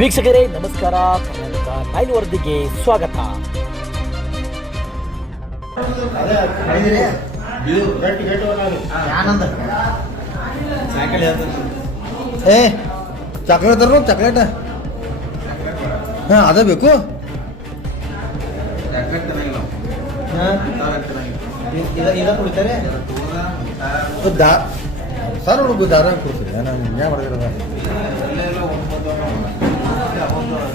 ವೀಕ್ಷಕರೇ, ನಮಸ್ಕಾರ. ಕರ್ನಾಟಕ ನೈನ್ ವರದಿಗೆ ಸ್ವಾಗತ. ಏ ಚಾಕ್ಲೇಟ್ ತರೋ ಚಾಕ್ಲೇಟ್ ಹಾಂ, ಅದೇ ಬೇಕು. ಸರ್ ಹುಡುಗ ದಾರ ಕೊಡ್ತೀರಿ. ನಾನು ಹಿಂಗೆ ಮಾಡಿದಿರದ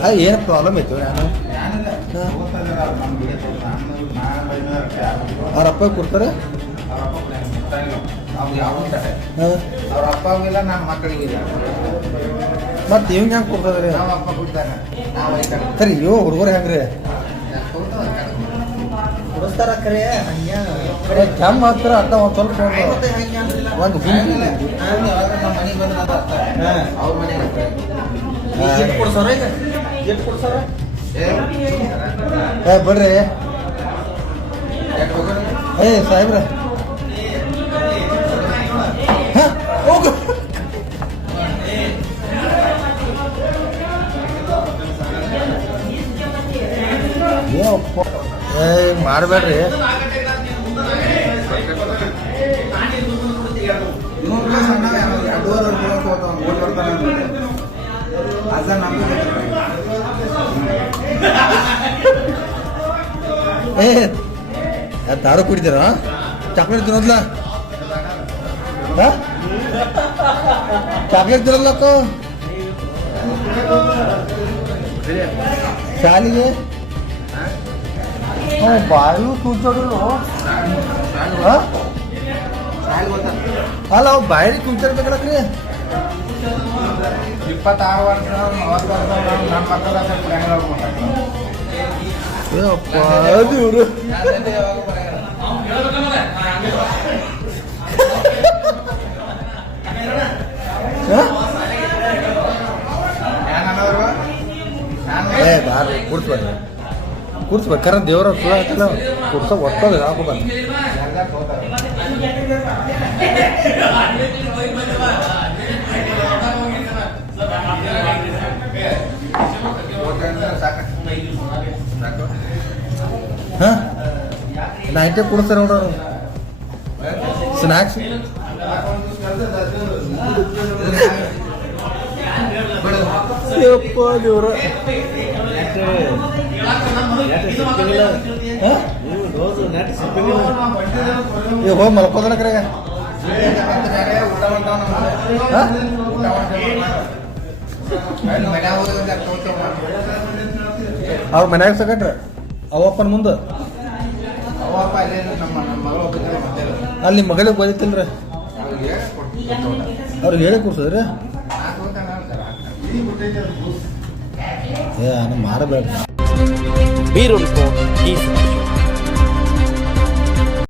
ಹಾಂ ಏನು ಪ್ರಾಬ್ಲಮ್ ಇತ್ತು ನಾನು ಅವ್ರ ಅಪ್ಪ ಕೊಡ್ತಾರೆ? ಹಾಂ. ಅವ್ರ ಅಪ್ಪ ಹೋಗಿಲ್ಲ ನಮ್ಮ ಮಕ್ಕಳಿಗೆ ಮತ್ತೆ ಇವಂಗೆ ಹೆಂಗೆ ಕೊಡ್ತದ್ರಿ ನಮ್ಮ ಅಪ್ಪ ಕೊಡ್ತಾನೆ ನಾವು ಈ ಕಡೆ. ಸರಿ ಇವ ಹುಡುಗರು ಹೆಂಗ್ರಿ? ಕೆಮ್ಮ ಮಾತ್ರ ಅಂತ ಒಂದು ಸ್ವಲ್ಪ ಒಂದು ಹಿಂಡಿ ನಮ್ಮ ಮನೆಗೆ ಬಂದ ಅವ್ರ ಮನೆಗೆ ಎಷ್ಟು ಕೊಡ್ಸಾರ ಈಗ ಎಷ್ಟು ಕೊಡ್ಸಾರ ಏ ಬರ್ರಿ ಏ ಸಾಹೇಬ್ರ ಹ, ಹೋಗು ಏಪ್ಪ. ಏ ಮಾಡಬೇಡ್ರಿ ಅದ ನಮ್ಗೆ ಏ ದಾರು ಕುಡಿತೀರ ಚಾಕ್ಲೇಟ್ ತಿನ್ನೋದ್ಲ? ಚಾಕ್ಲೇಟ್ ತಿನ್ನೋದ್ಲಕ್ಕ ಶಾಲಿಗೆ? ಬಾಯಿ ಕೂಚೋಡಿಲ್ಲ ಅಲ್ಲ ಅವ್ ಬಾಯಿ ಕೂತಿರ್ಬೇಕಲ್ರಿ ಇಪ್ಪತ್ತಾರು ವರ್ಷ ಮೂವತ್ತು ವರ್ಷ ನಮ್ಮ ಮಕ್ಕಳ ಬೆಂಗಳೂರು ಅಪ್ಪ ಅದು ಇವರು ಏ ಬಾರ ಕೂಡ್ಸ್ಬೇಡ್ರಿ ಕೂಡ್ಸ್ಬೇಕು ಕರ ದೇವ್ರ ಸುಳ್ಳು ಹಾಕಿಲ್ಲ ಕೂಡ್ಸ ಒಟ್ಟೋದು ಹಾಕೋಬಾರ್ದು ಹಾಂ? ನೈಟೇ ಕೊಡ್ತಾರೆ ನೋಡೋರು ಸ್ನ್ಯಾಕ್ಸ್ ಯಪ್ಪ ದೇವ್ರ. ಕರೆಗ. ಅವ್ರ ಮನ್ಯಾಗ ಸಕಟ್ರ ಅವಪ್ಪನ ಮುಂದೆ. ಅಲ್ಲಿ ಮಗಳಿಗೆ ಬದಿತಿಲ್ರ ಅವ್ರಿಗೆ ಹೇಳಿ ಕೊಡ್ಸದ್ರಿ? ಏ ಮಾರಬೇಡ ಬೀರು